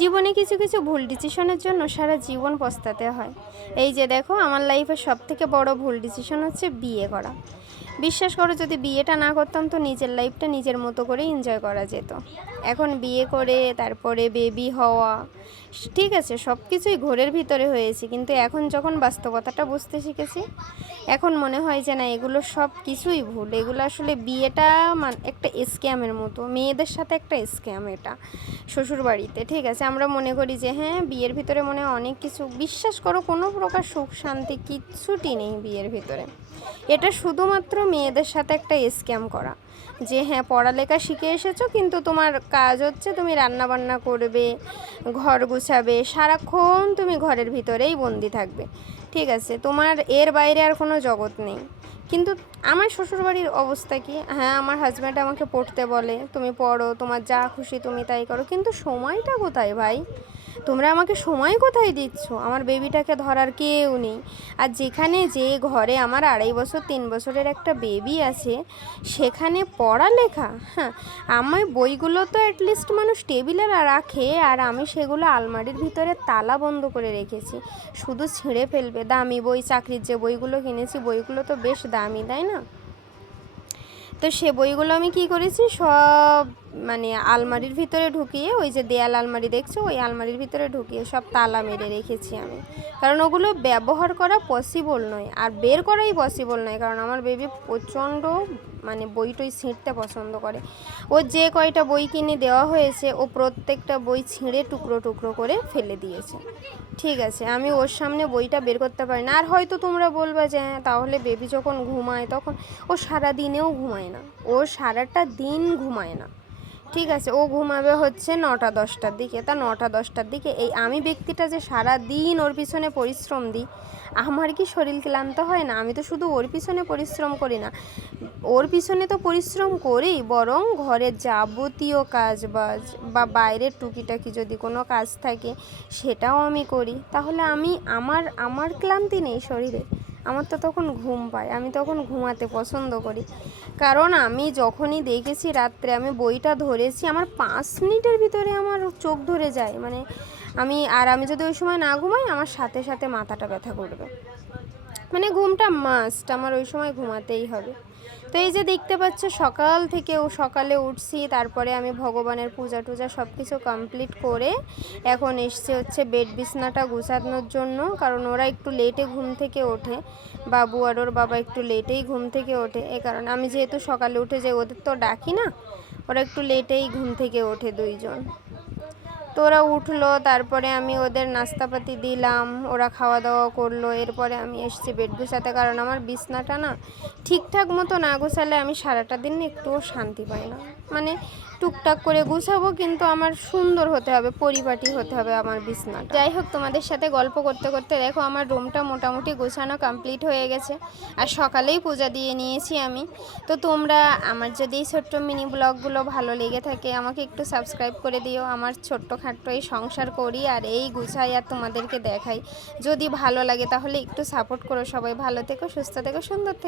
জীবনে কিছু কিছু ভুল ডিসিশনের জন্য সারা জীবন পস্তাতে হয়। এই যে দেখো, আমার লাইফের সবথেকে বড় ভুল ডিসিশন হচ্ছে বিয়ে করা। বিশ্বাস করো, যদি বিয়েটা না করতাম তো নিজের লাইফটা নিজের মতো করে এনজয় করা যেত। এখন বিয়ে করে তারপরে বেবি হওয়া, ঠিক আছে, সব কিছুই ঘোরের ভিতরে হয়েছে, কিন্তু এখন যখন বাস্তবতাটা বুঝতে শিখেছি, এখন মনে হয় যে না, এগুলো সব কিছুই ভুল। এগুলো আসলে বিয়েটা একটা স্ক্যামের মতো, মেয়েদের সাথে একটা স্ক্যাম এটা শ্বশুর বাড়িতে। ঠিক আছে, আমরা মনে করি যে হ্যাঁ, বিয়ের ভিতরে মনে হয় অনেক কিছু। বিশ্বাস করো, কোনো প্রকার সুখ শান্তি কিচ্ছুটি নেই বিয়ের ভিতরে। এটা শুধুমাত্র মেয়েদের সাথে একটা স্ক্যাম করা, যে হ্যাঁ, পড়ালেখা শিখে এসেছো, কিন্তু তোমার কাজ হচ্ছে তুমি রান্না বান্না করবে, ঘর গুছাবে, সারাক্ষণ তুমি ঘরের ভিতরেই বন্দি থাকবে। ঠিক আছে, তোমার এর বাইরে আর কোনো জগৎ নেই। কিন্তু আমার শ্বশুরবাড়ির অবস্থা কি? হ্যাঁ, আমার হাজব্যান্ড আমাকে পড়তে বলে, তুমি পড়ো, তোমার যা খুশি তুমি তাই করো, কিন্তু সময়টা কোথায় ভাই? তোমরা আমাকে সময় কোথায় দিচ্ছ? আমার বেবিটাকে ধরার কেউ নেই। আর যেখানে যে ঘরে আমার 2.5 বছর 3 বছরের একটা বেবি আছে, সেখানে পড়ালেখা, হ্যাঁ, আমার বইগুলো তো অ্যাটলিস্ট মানুষ টেবিলে রাখে, আর আমি সেগুলো আলমারির ভিতরে তালা বন্ধ করে রেখেছি। শুধু ছিঁড়ে ফেলবে। দামি বই, চাকরির যে বইগুলো কিনেছি, বইগুলো তো বেশ দামি, তাই না? তো সে বইগুলো আমি কি করেছি, সব আলমারির ভিতরে ঢুকিয়ে, ওই যে দেয়াল আলমারি দেখছো, ওই আলমারির ভিতরে ঢুকিয়ে সব তালা মেরে রেখেছি আমি। কারণ ওগুলো ব্যবহার করা পসিবল নয়, আর বের করাই পসিবল নয়, কারণ আমার বেবি প্রচণ্ড বই টই ছিঁড়তে পছন্দ করে। ও যে কয়টা বই কিনে দেওয়া হয়েছে, ও প্রত্যেকটা বই ছিঁড়ে টুকরো টুকরো করে ফেলে দিয়েছে। ঠিক আছে, আমি ওর সামনে বইটা বের করতে পারি না। আর হয়তো তোমরা বলবে যে হ্যাঁ, তাহলে বেবি যখন ঘুমায় তখন, ও সারা দিনেও ঘুমায় না, ও সারাটা দিন ঘুমায় না। ঠিক আছে, ও ঘুমাবে হচ্ছে 9টা 10টার দিকে। তা 9টা 10টার দিকে এই আমি ব্যক্তিটা যে সারা দিন ওর পিছনে পরিশ্রম দিই, আমার কি শরীর ক্লান্ত হয় না? আমি তো শুধু ওর পিছনে পরিশ্রম করি না, ওর পিছনে তো পরিশ্রম করি, বরং ঘরের যাবতীয় কাজ বাজ বা বাইরের টুকিটাকি যদি কোনো কাজ থাকে সেটাও আমি করি। তাহলে আমার ক্লান্তি নেই শরীরে? আমার তো তখন ঘুম পায়, আমি তখন ঘুমাতে পছন্দ করি। কারণ আমি যখনই দেখেছি রাত্রে আমি বইটা ধরেছি, আমার 5 মিনিটের ভিতরে আমার চোখ ধরে যায়। আমি যদি ওই সময় না ঘুমাই, আমার সাথে সাথে মাথাটা ব্যথা করবে। ঘুমটা মাস্ট, আমার ওই সময় ঘুমাতেই হবে। তো এই যে দেখতে পাচ্ছ, সকালে উঠছি, তারপরে আমি ভগবানের পূজা টুজা সব কিছু কমপ্লিট করে এখন এসছে হচ্ছে বেড বিছনাটা গুছানোর জন্য। কারণ ওরা একটু লেটে ঘুম থেকে ওঠে, বাবু আর ওর বাবা একটু লেটেই ঘুম থেকে ওঠে। এ কারণে আমি যেহেতু সকালে উঠে যাই, ওদের তো ডাকি না, ওরা একটু লেটেই ঘুম থেকে ওঠে দুইজন। তো ওরা উঠলো, তারপরে আমি ওদের নাস্তাপাতি দিলাম, ওরা খাওয়া দাওয়া করলো। এরপরে আমি এসেছি বেড গুছাতে, কারণ আমার বিছনাটা না ঠিকঠাক মতো না গুছালে আমি সারাটা দিন একটুও শান্তি পাই না। টুকটাক করে গুছাবো, কিন্তু আমার সুন্দর হতে হবে, পরিপাটি হতে হবে আমার বিছনাটা। যাই হোক, তোমাদের সাথে গল্প করতে করতে দেখো আমার রুমটা মোটামুটি গোছানো কমপ্লিট হয়ে গেছে, আর সকালেই পূজা দিয়ে নিয়েছি আমি। তো তোমরা আমার যদি এই ছোট্ট মিনি ব্লগগুলো ভালো লেগে থাকে, আমাকে একটু সাবস্ক্রাইব করে দিও। আমার ছোট্টখাট্ট এই সংসার করি আর এই গুছাই আর তোমাদেরকে দেখাই। যদি ভালো লাগে তাহলে একটু সাপোর্ট করো। সবাই ভালো থেকো, সুস্থ থেকো, সুন্দর থেকো।